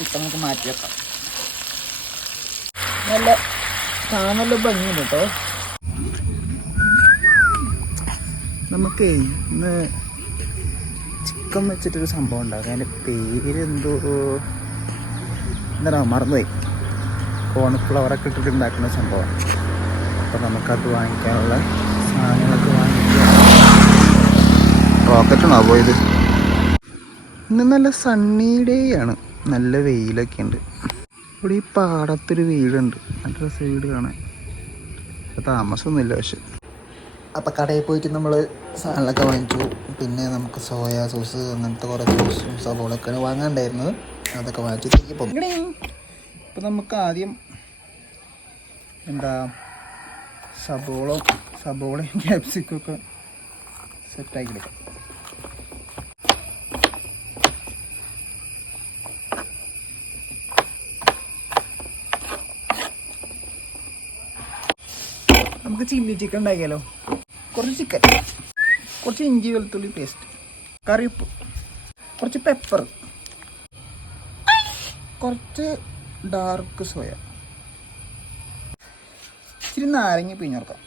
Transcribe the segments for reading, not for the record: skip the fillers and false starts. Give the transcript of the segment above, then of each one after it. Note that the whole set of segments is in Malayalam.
ചിക്കൻ നമുക്ക് മാറ്റി വെക്കാം. നല്ല കാണാനുള്ള ഭംഗിയുണ്ട് കേട്ടോ. നമുക്ക് ഇന്ന് ചിക്കൻ വെച്ചിട്ടൊരു സംഭവം ഉണ്ടാകും. അതിൻ്റെ പേരെന്തോ എന്താ മറന്നുപോയി. കോൺഫ്ലവറൊക്കെ ഇട്ടിട്ട് ഉണ്ടാക്കുന്ന സംഭവമാണ്. അപ്പോൾ നമുക്കത് വാങ്ങിക്കാനുള്ള സാധനങ്ങളൊക്കെ വാങ്ങിക്കുക. റോക്കറ്റാണോ പോയത്? ഇന്ന് നല്ല സണ്ണി ഡേ ആണ്. നല്ല വെയിലൊക്കെ ഉണ്ട്. ഇവിടെ ഈ പാടത്തൊരു വീടുണ്ട്. നല്ല വീട് കാണാൻ. താമസമൊന്നുമില്ല പക്ഷെ. അപ്പോൾ കടയിൽ പോയിട്ട് നമ്മൾ സാധനങ്ങളൊക്കെ വാങ്ങിച്ചു. പിന്നെ നമുക്ക് സോയാ സോസ് അങ്ങനത്തെ കുറേ സോസും സവോളൊക്കെയാണ് വാങ്ങാണ്ടായിരുന്നത്. അതൊക്കെ വാങ്ങിച്ചു തിരികെ പോകും. ഇപ്പം നമുക്ക് ആദ്യം സബോളയും ക്യാപ്സിക്കൊക്കെ സെറ്റാക്കി എടുക്കാം. നമുക്ക് ചില്ലി ചിക്കൻ ഉണ്ടാക്കിയാലോ? കുറച്ച് ചിക്കൻ, കുറച്ച് ഇഞ്ചി വെളുത്തുള്ളി പേസ്റ്റ്, കറിവേപ്പ്, കുറച്ച് പെപ്പർ, കുറച്ച് ഡാർക്ക് സോയ, ഇച്ചിരി നാരങ്ങ പിഴിഞ്ഞെടുക്കാം,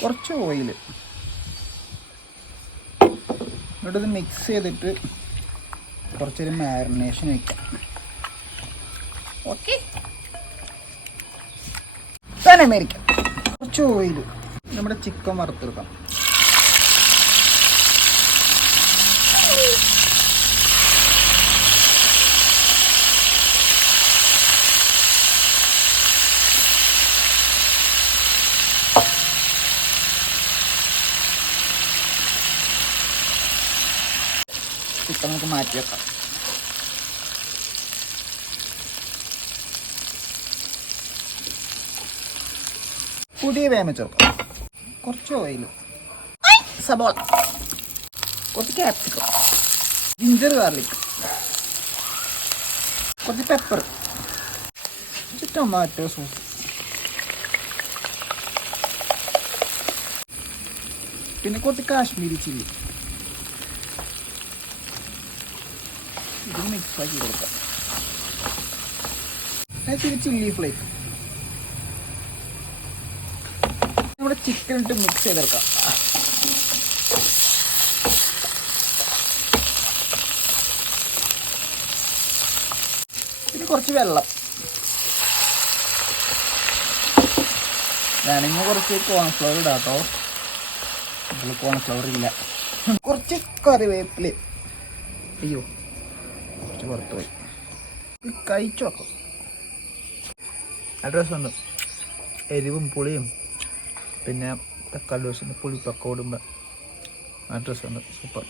കുറച്ച് ഓയിൽ. എന്നിട്ട് ഇത് മിക്സ് ചെയ്തിട്ട് കുറച്ചൊരു മാരിനേഷൻ വയ്ക്കാം. Okay, America. കുറച്ച് ഓയിൽ, നമ്മുടെ ചിക്കൻ വറുത്തെടുക്കാം. ചിക്കൻ നമുക്ക് മാറ്റി വെക്കാം. പുതിയ വേമ ചേർക്കാം. കുറച്ച് ഓയിൽ, സബോള, കുറച്ച് ക്യാപ്സിക്കം, ജിഞ്ചർ ഗാർലിക്, കുറച്ച് പെപ്പർ, കുറച്ച് ടൊമാറ്റോ സോസ്, പിന്നെ കുറച്ച് കാശ്മീരി ചില്ലി. ഇത് മിക്സ് ആക്കി കൊടുക്കാം. ഇച്ചിരി ചില്ലി ഫ്ലേക്ക്. നമ്മുടെ ചിക്കൻ ഇട്ട് മിക്സ് ചെയ്തെടുക്കാം. പിന്നെ കുറച്ച് വെള്ളം വേണമെങ്കിൽ കുറച്ച് കോൺഫ്ലവർ ഇടാം കേട്ടോ. ഇതിൽ കോൺഫ്ലവർ ഇല്ല. കുറച്ച് കറിവേപ്പില. അയ്യോ, കുറച്ച് പുറത്ത് പോയി. കഴിച്ചു നോക്കാം. അഡ്രസ് ഉണ്ട്. എരിവും പുളിയും പിന്നെ തക്കാളി ദോശൻ്റെ പുളിപ്പൊക്കെ ഓടുമ്പോൾ അഡ്രസ് ഉണ്ട്. സൂപ്പർ.